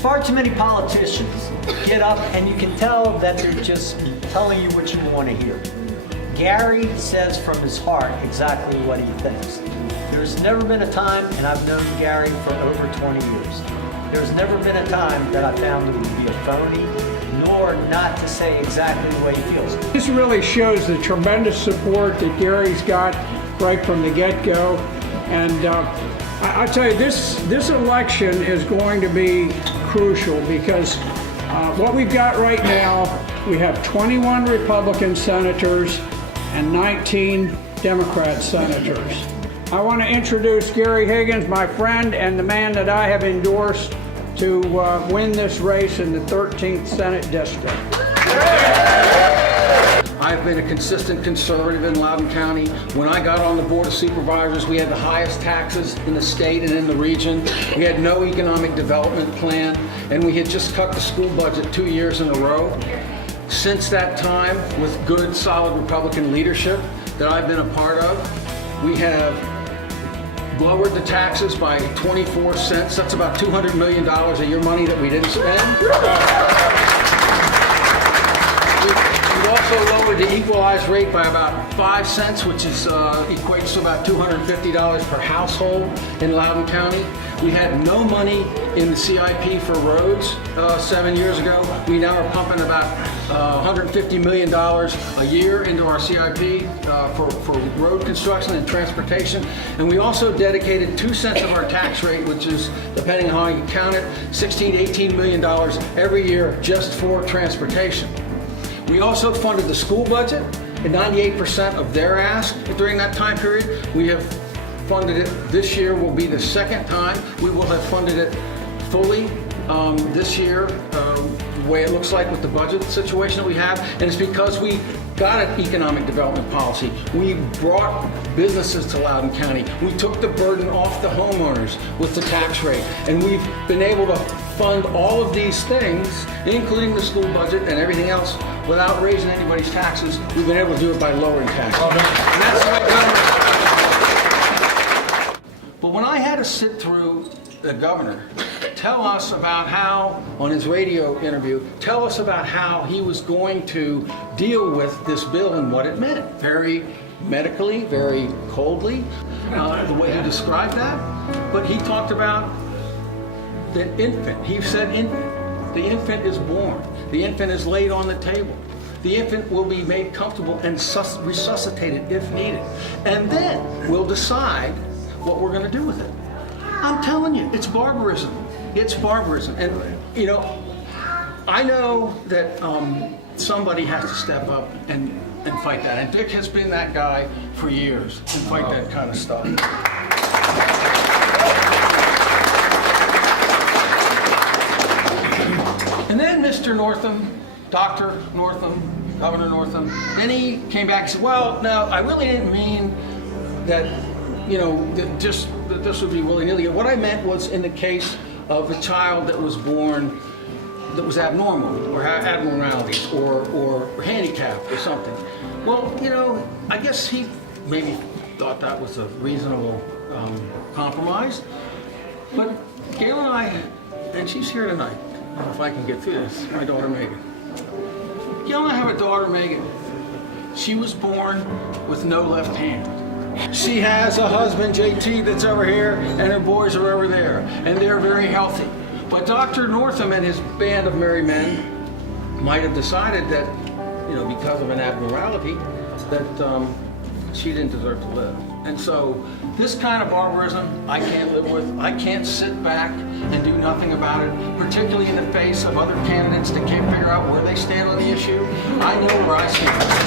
Far too many politicians get up and you can tell that they're just telling you what you want to hear. Gary says from his heart exactly what he thinks. There's never been a time, and I've known Gary for over 20 years, there's never been a time that I found him to be a phony, nor not to say exactly the way he feels. This really shows the tremendous support that Gary's got right from the get-go. And I'll tell you, this election is going to be crucial because what we've got right now, we have 21 Republican senators and 19 Democrat senators. I want to introduce Geary Higgins, my friend, and the man that I have endorsed to win this race in the 13th Senate District. I've been a consistent conservative in Loudoun County. When I got on the Board of Supervisors, we had the highest taxes in the state and in the region. We had no economic development plan, and we had just cut the school budget 2 years in a row. Since that time, with good, solid Republican leadership that I've been a part of, we have lowered the taxes by 24 cents. That's about $200 million of your money that we didn't spend. We've also lowered the equalized rate by about 5 cents, which is equates to about $250 per household in Loudoun County. We had no money in the CIP for roads 7 years ago. We now are pumping about $150 million a year into our CIP for road construction and transportation. And we also dedicated 2 cents of our tax rate, which is, depending on how you count it, $16 to $18 million every year just for transportation. We also funded the school budget at 98% of their ask during that time period. We have funded it. This year will be the second time we will have funded it fully this year, the way it looks like with the budget situation that we have. And it's because we got an economic development policy. We brought businesses to Loudoun County. We took the burden off the homeowners with the tax rate. And we've been able to fund all of these things, including the school budget and everything else, without raising anybody's taxes. We've been able to do it by lowering taxes. And that's the way government. But when I had to sit through the governor tell us about how, on his radio interview, tell us about how he was going to deal with this bill and what it meant. Very medically, very coldly, the way he described that. But he talked about the infant. He said the infant is born. The infant is laid on the table. The infant will be made comfortable and resuscitated if needed. And then we'll decide what we're going to do with it. I'm telling you, it's barbarism. It's barbarism. And, you know, I know that somebody has to step up and fight that. And Dick has been that guy for years and fight that kind of stuff. And then Mr. Northam, Dr. Northam, Governor Northam, then he came back and said, well, no, I really didn't mean that, you know, that this would be willy-nilly. What I meant was in the case of a child that was born that was abnormal or had abnormalities or handicapped or something. Well, you know, I guess he maybe thought that was a reasonable compromise. But Gail and I, and she's here tonight, if I can get through this, my daughter Megan. Gail and I have a daughter Megan. She was born with no left hand. She has a husband, JT, that's over here, and her boys are over there, and they're very healthy. But Dr. Northam and his band of merry men might have decided that, you know, because of an abnormality, that she didn't deserve to live. And so this kind of barbarism I can't live with. I can't sit back and do nothing about it, particularly in the face of other candidates that can't figure out where they stand on the issue. I know where I stand.